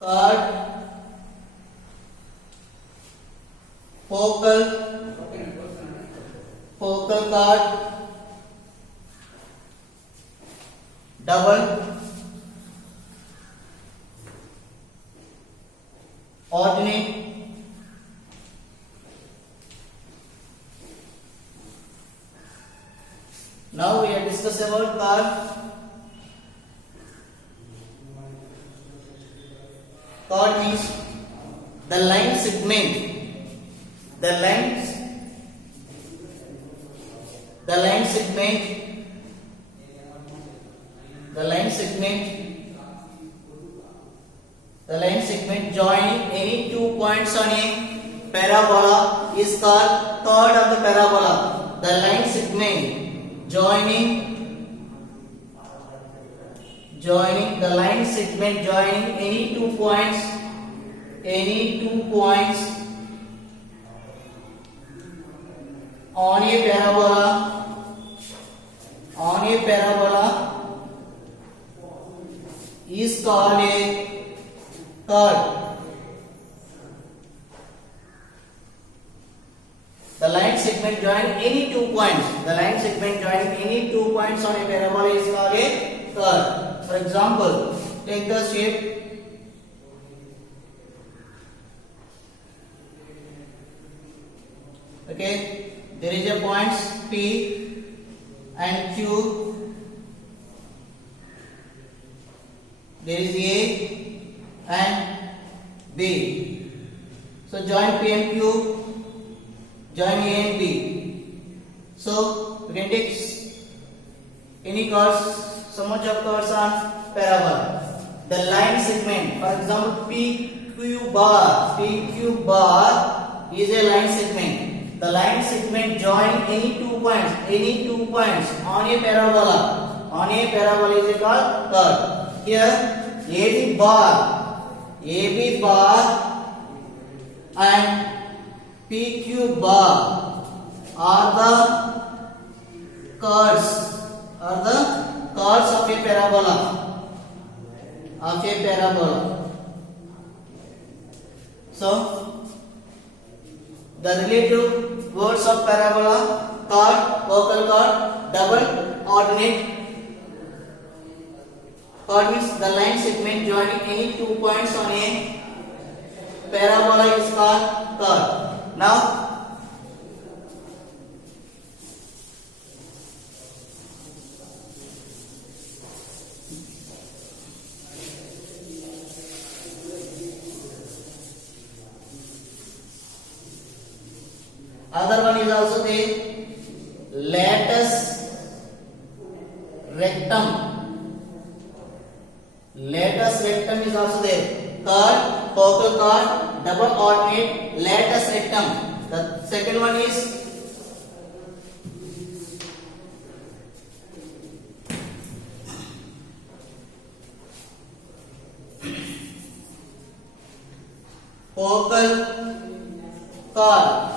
chord, focal chord, double, ordinate, now we are discuss about chord. Chord means the line segment, the line segment joining any 2 points on a parabola is called chord of the parabola. The line segment joining any 2 points on a parabola is called a chord. The line segment joining any 2 points. The line segment joining any 2 points on a parabola is called a chord. For example, take the shape okay. There is a points P and Q. There is A and B. So join P and Q, join A and B. So we can take any chords, so much of chords on parabola. The line segment, for example, PQ bar is a line segment. The line segment joining any 2 points on a parabola. Is a called chord. Here AB bar and PQ bar are the chords of a parabola. So the relative words of parabola: chord, focal chord, double, ordinate. Chord means the line segment joining any 2 points on a parabola is called chord. Now other one is also the latus rectum. Latus rectum is also there. Chord, focal chord, double ordinate, latus rectum. The second one is focal chord.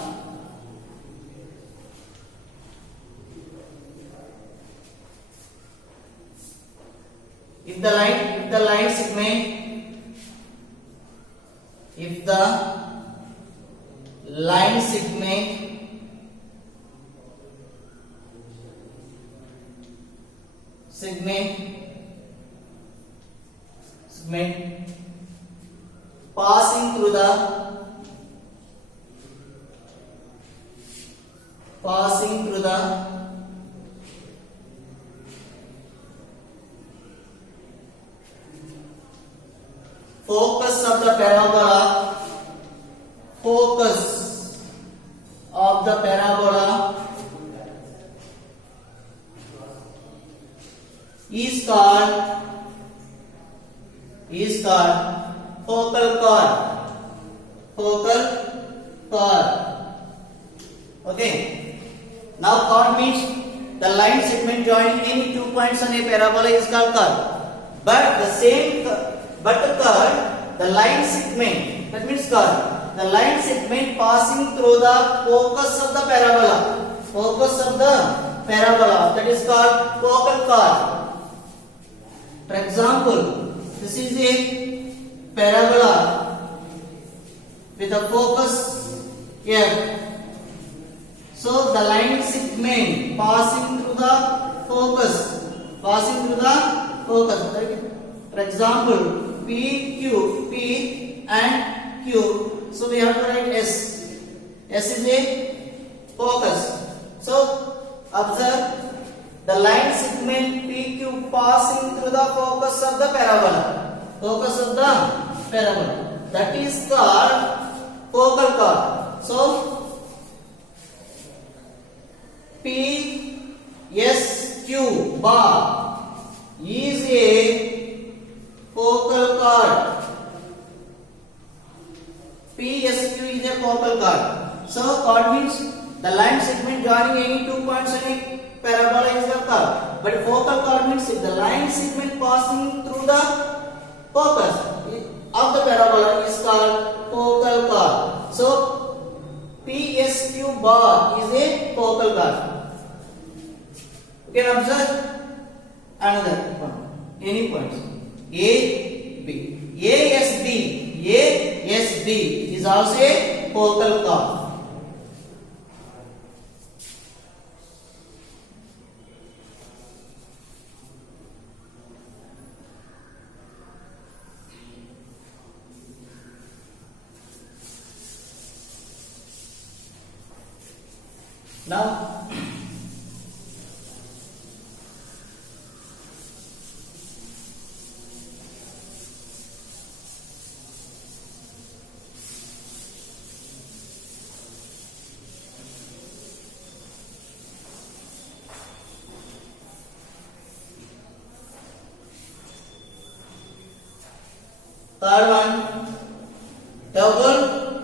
If the line segment passing through the focus of the parabola is called focal chord. Okay. Now chord means the line segment joining any 2 points on a parabola is called chord. But the chord, the line segment, that means chord, the line segment passing through the focus of the parabola, that is called focal chord. For example, this is a parabola with a focus F. So the line segment passing through the focus, For example, P and Q. So we have to write S. S is a focus. So observe the line segment PQ passing through the focus of the parabola. That is called focal chord. So PSQ bar is a focal chord. PSQ is a focal chord. So chord means the line segment joining any 2 points in a parabola is the chord. But focal chord means the line segment passing through the focus of the parabola is called focal chord. So PSQ bar is a focal chord. You can observe another one. Any points A, B. ASB is also a focal chord. Now third one, double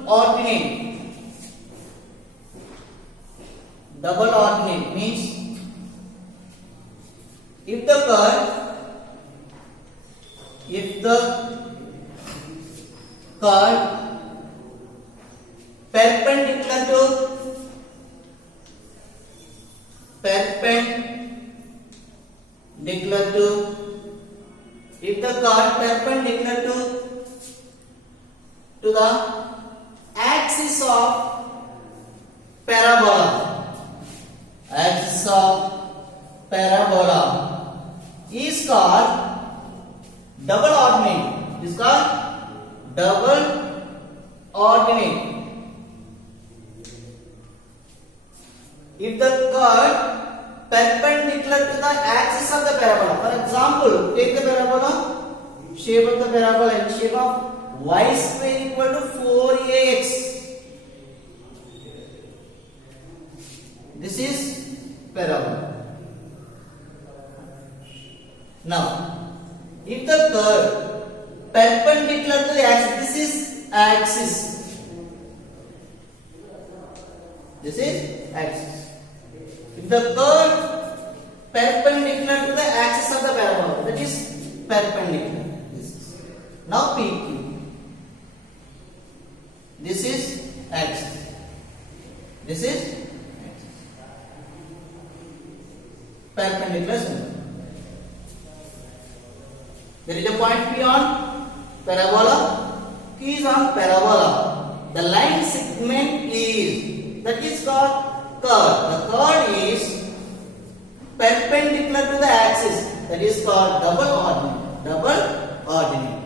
ordinate. Double ordinate means if the chord perpendicular to the axis of parabola is called double ordinate. If the chord perpendicular to the axis of the parabola. For example, take the parabola, shape of the parabola in shape of y square equal to 4ax. This is parabola. Now, if the curve perpendicular to the axis, this is axis. If the curve perpendicular to the axis of the parabola, that is perpendicular. Now PQ. This is axis. Perpendicular symbol. There is a point P on parabola. Q is on parabola. The line segment that is called chord. The chord is perpendicular to the axis. That is called double ordinate.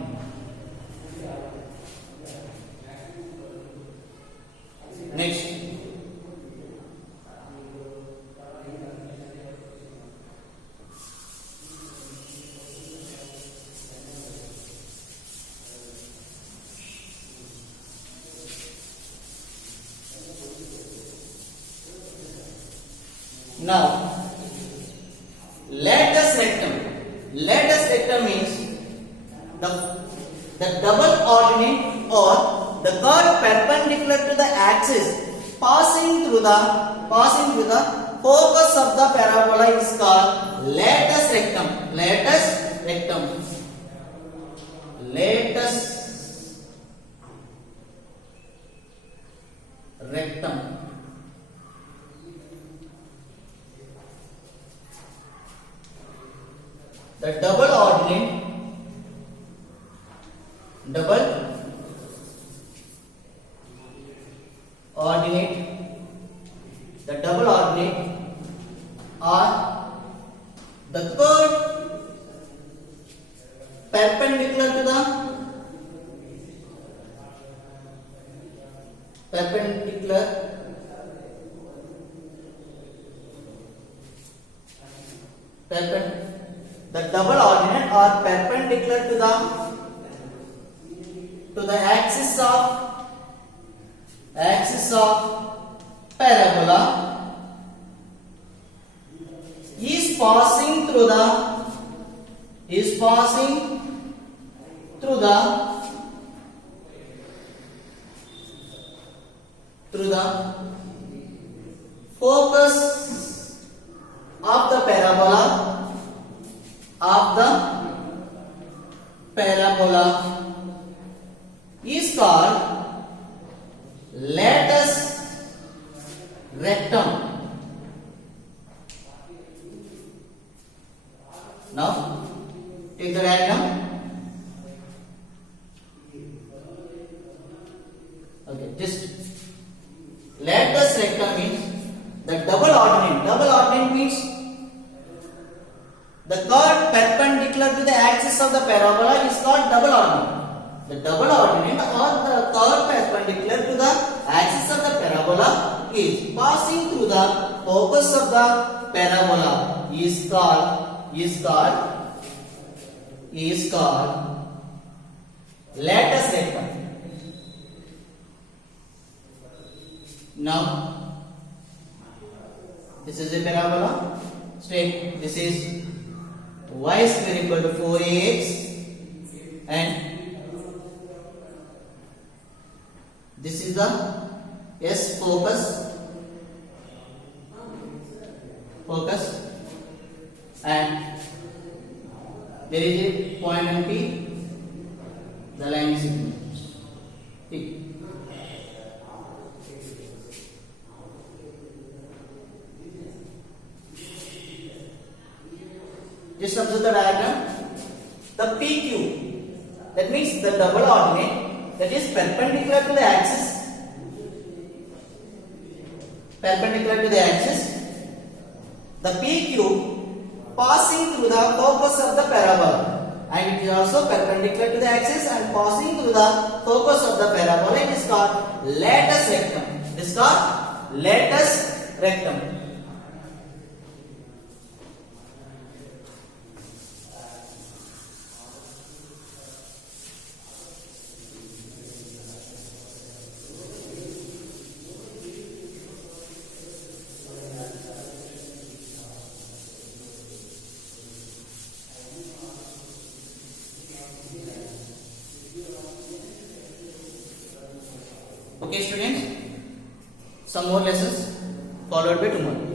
Next. Now, latus rectum. Latus rectum means the double ordinate or the chord perpendicular to the axis passing through the focus of the parabola is called latus rectum. Latus rectum. The double ordinate, the double ordinate are the curve perpendicular to the the double ordinate are perpendicular to the axis of parabola is passing through the focus of the parabola is called latus rectum. Now take the diagram. Okay, just latus rectum means the double ordinate. Double ordinate means the curve perpendicular to the axis of the parabola is called double ordinate. The double ordinate or the curve perpendicular to the axis of the parabola is passing through the focus of the parabola is called latus rectum. Now this is a parabola. Straight. This is y square equal to 4ax and this is the S focus and there is a point on P, the line is segment. Just observe the diagram. The PQ, that means the double ordinate that is perpendicular to the axis. The PQ passing through the focus of the parabola, and it is also perpendicular to the axis and passing through the focus of the parabola. It is called latus rectum. Okay students, some more lessons followed by tomorrow.